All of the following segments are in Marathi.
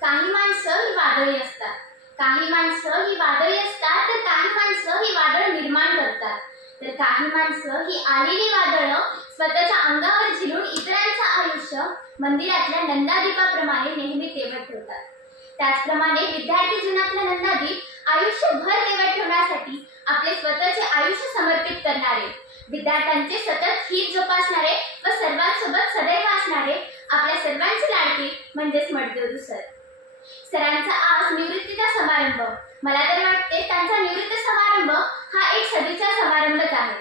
काही माणसं ही वादळी असतात, काही माणसं ही वादळी असतात, तर काही माणसं ही वादळ निर्माण करतात, तर काही माणसं ही आलेली वादळं स्वतःच्या अंगावर झिरून इतरांचं आयुष्य मंदिरातल्या नंदादीपाप्रमाणे नेहमी तेवत ठेवतात. त्याचप्रमाणे विद्यार्थी जीवनातला नंदादीप आयुष्यभर तेवत ठेवण्यासाठी आपले स्वतःचे आयुष्य समर्पित करणारे, विद्यार्थ्यांचे सतत हित जोपासणारे व सर्वांसोबत सदैव असणारे आपल्या सर्वांचे लाडके म्हणजेच मडदेवरू सर. सरांचा आज निवृत्तीचा समारंभ. मला तर वाटते त्यांचा निवृत्ती समारंभ हा एक सदिच्छा समारंभच आहे.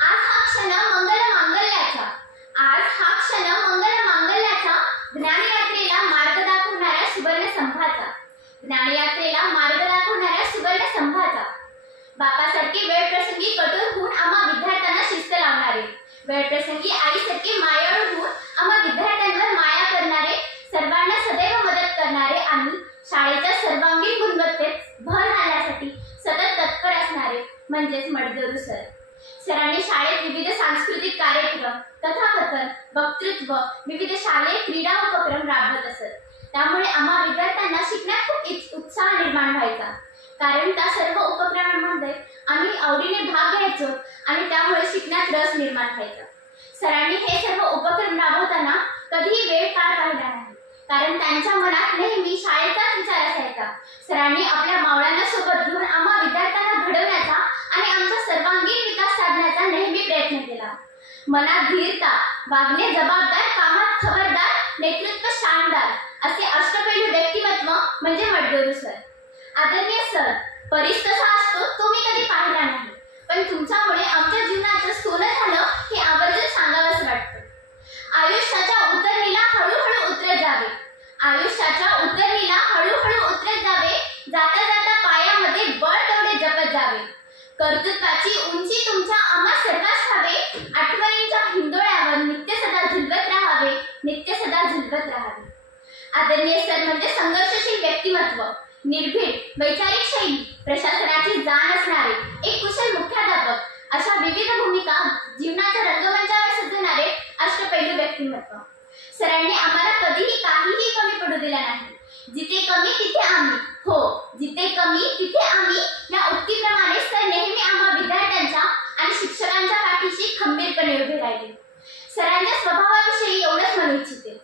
आज हा क्षण मंगलमांगल्याचा, आज हा क्षण मंगलमांगल्याचा, ज्ञानयात्रेला मार्ग दाखवणाऱ्या सुवर्ण संभाचा, ज्ञानयात्रेला मार्ग दाखवणाऱ्या सुवर्ण संभाचा. बापासारखे वेळप्रसंगी कठोर होऊन आम्हा विद्यार्थ्यांना शिस्त लावणारे, वेळप्रसंगी आईसारखे मायाळू होऊन आम्हा विद्यार्थ्यांवर माया करणारे, सर्वांना सदैव मदत करणारे आणि शाळेच्या सर्वांगीण गुणवत्तेत भर घालण्यासाठी सतत तत्पर असणारे म्हणजेच मडदेवरू सर. सरांनी शाळेत विविध सांस्कृतिक कार्यक्रम, कथाकथन, वक्तृत्व, विविध शालेय क्रीडा उपक्रम राबवत असत. त्यामुळे आम्हा विद्यार्थ्यांना शिकण्यात खूप उत्साह निर्माण व्हायचा, कारण त्या सर्व उपक्रमांमध्ये आम्ही आवडीने भाग घ्यायचो आणि त्यामुळे शिकण्यात रस निर्माण व्हायचा. सरांनी हे सर्व उपक्रम राबवताना कधीही वेळ पार पाहिला नाही, कारण त्यांच्या मनात नेहमी शाळेचाच विचार असायचा. सरांनी आपल्या मावळ्यांना सोबत घेऊन आम्हा विद्यार्थ्यांना घडवण्याचा आणि आमचा सर्वांगीण विकास साधण्याचा नेहमी प्रयत्न केला. मनात धीरता, वागणे जबाबदार, कामात खबरदार, नेतृत्व शानदार असे अष्टपैलू व्यक्तिमत्व म्हणजे मडदेवरू सर. आदरणीय सर, परीस कसा असतो तो मी कधी पाहिला नाही, पण तुमच्यामुळे आमच्या जीवनाचं सोनं झालं हे आवर्जून सांगावंच वाटतं. आयुष्याच्या उतरणीला हळूहळू उतरत जावे, आयुष्याच्या उतरणीला हळूहळू उतरत जावे, जाता जाता पायामध्ये बळ तेवढे जपत जावे. कर्तृत्वाची उंची तुमच्या आम्हा सर्वांस हवे, आठवणींच्या हिंदोळ्यावर नित्य सदा झुलवत राहावे, नित्य सदा झुलवत राहावे. आदरणीय सर म्हणजे संघर्षशील व्यक्तिमत्व, निर्भीड वैचारिक शैली, प्रशासनाची जाण असणारे एक कुशल मुख्याध्यापक, अशा विविध भूमिका जीवनाच्या रंगमंचावर सजवणारे अष्टपैलू व्यक्तिमत्व. सरांनी आम्हाला कधीही काहीही कमी पडू दिला नाही. जिथे कमी तिथे आम्ही, हो जिथे कमी तिथे आम्ही या उक्तीप्रमाणे सर नेहमी आम्हा विद्यार्थ्यांच्या आणि शिक्षकांच्या पाठीशी खंबीरपणे उभे राहिले. सरांच्या स्वभावाविषयी एवढंच म्हणू इच्छिते.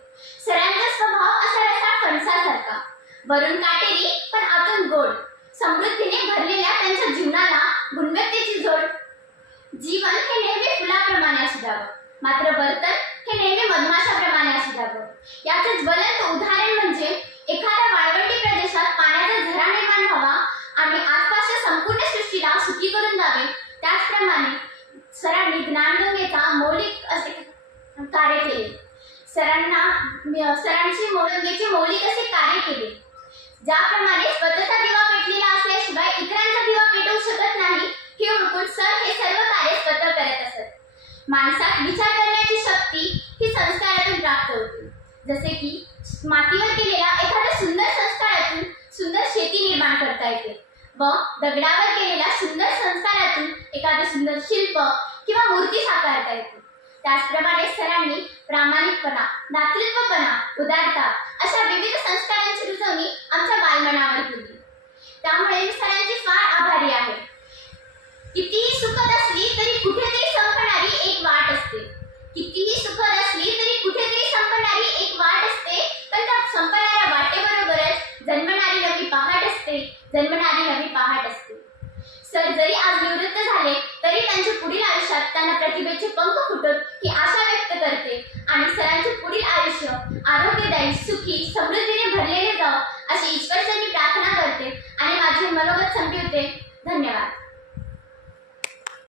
सरांचा स्वभाव असा रसाळ फणसासारखा, वरून काटेरी पण आतून गोड, समृद्धीने भरलेल्या त्यांच्या जीवनाला गुणवत्तेची जोड. जीवन हे नेहमी फुलाप्रमाणे असू द्यावं, मात्र वर्तन हे नेहमी मधमाशाप्रमाणे असू द्यावं. याचे ज्वलंत उदाहरण म्हणजे एखाद्या वाळवंटी प्रदेशात पाण्याचा झरा निर्माण व्हावा आणि आसपासच्या संपूर्ण सृष्टीला सुखी करून द्यावे, त्याचप्रमाणे सरांनी ज्ञानगंगेचा मौलिक असे कार्य केले. सरांची गंगेचे मौलिक असे कार्य केले. ज्याप्रमाणे स्वतःचा दिवा पेटलेला असल्याशिवाय इतरांचा दिवा पेटवू शकत नाही, हे ओळखून सर हे सर्व कार्य स्वतः करत असत. माणसात विचार करण्याची शक्ती ही संस्कारातून प्राप्त होते. जसे की मातीवर केलेल्या एखाद्या सुंदर संस्कारातून सुंदर शेती निर्माण करता येते व दगडावर केलेल्या सुंदर संस्कारातून एखादे सुंदर शिल्प किंवा मूर्ती साकारता येते. त्याचप्रमाणे सरांनी प्रामाणिकपणा, दातृत्वपणा, उदारता अशा विविध संस्कारांची रुजवणी आमच्या बालमनावर केली. त्यामुळे मी सरांची फार आभारी आहे. कितीही सुखद असली तरी कुठेतरी संपणारी एक वाट असते, कितीही सुखद असली तरी कुठेतरी संपणारी एक वाट असते, पण त्या संपणाऱ्या वाटेबरोबरच जन्मणारी नवी पहाट असते, जन्मणारी नवी पहाट असते. सर जरी आज निवृत्त झाले तरी त्यांच्या पुढील आयुष्यात त्यांना प्रतिभेचे पंख फुटत ही आशा व्यक्त करते आणि सरांचे पुढील आयुष्य आरोग्यदायी, सुखी, समृद्धीने भरलेले जावं अशी ईश्वरचरणी प्रार्थना करते आणि माझे मनोगत संपवते. धन्यवाद.